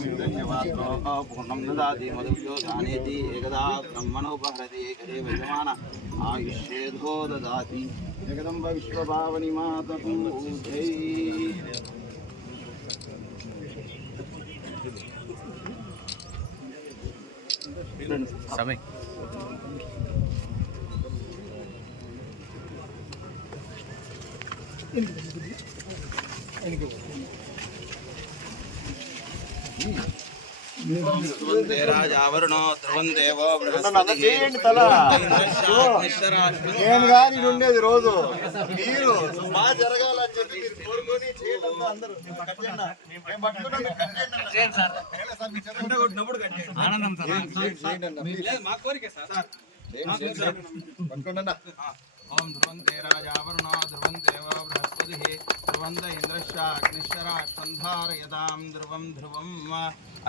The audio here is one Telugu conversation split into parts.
पूर्ण ददाति मधुव्योधानेति एकदा ब्रह्मणोपहरति एकदे भगवान् आयुष्येधो ददाति जगदम्ब विश्वभावनि मातपूजै समय इनके इनके నేను కానీ ఉండేది రోజు మీరు బాగా జరగాలని చెప్పి మీరు కోరుకొని చేయడం అందరూ కట్ సార్, ఓం ధ్రువంతే ధ్రువం బృహస్పతి ధ్రువంత अग्निशराग्निशरासन्धारयतां ध्रुवं ध्रुवम्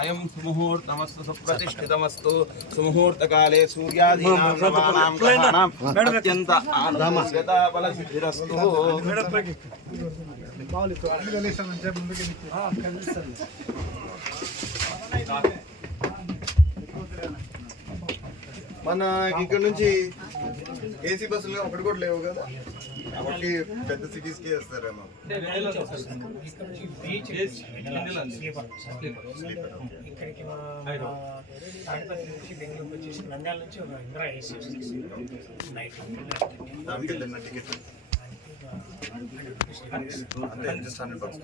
अयं सुमुहूर्तमस्तु सुप्रतिष्ठितमस्तु सुमुहूर्तकाले सूर्यादीनां अत्यन्त आनन्दबलसिद्धिरस्तु Thank you. మన ఇక్కడ నుంచి ఏసీ బస్సులు ఒకటి కూడా లేవు కదా? కాబట్టి పెద్ద సిటీస్కి వేస్తారేమో ఇక్కడికి మా తాడిపత్రి నుంచి బెంగళూరు వచ్చేసి నంద్యాల నుంచి ఒక ఇంద్రా ఏసీ వస్తుంది నైట్ దానికి వెళ్ళిన టికెట్ అంటే just 100 bucks.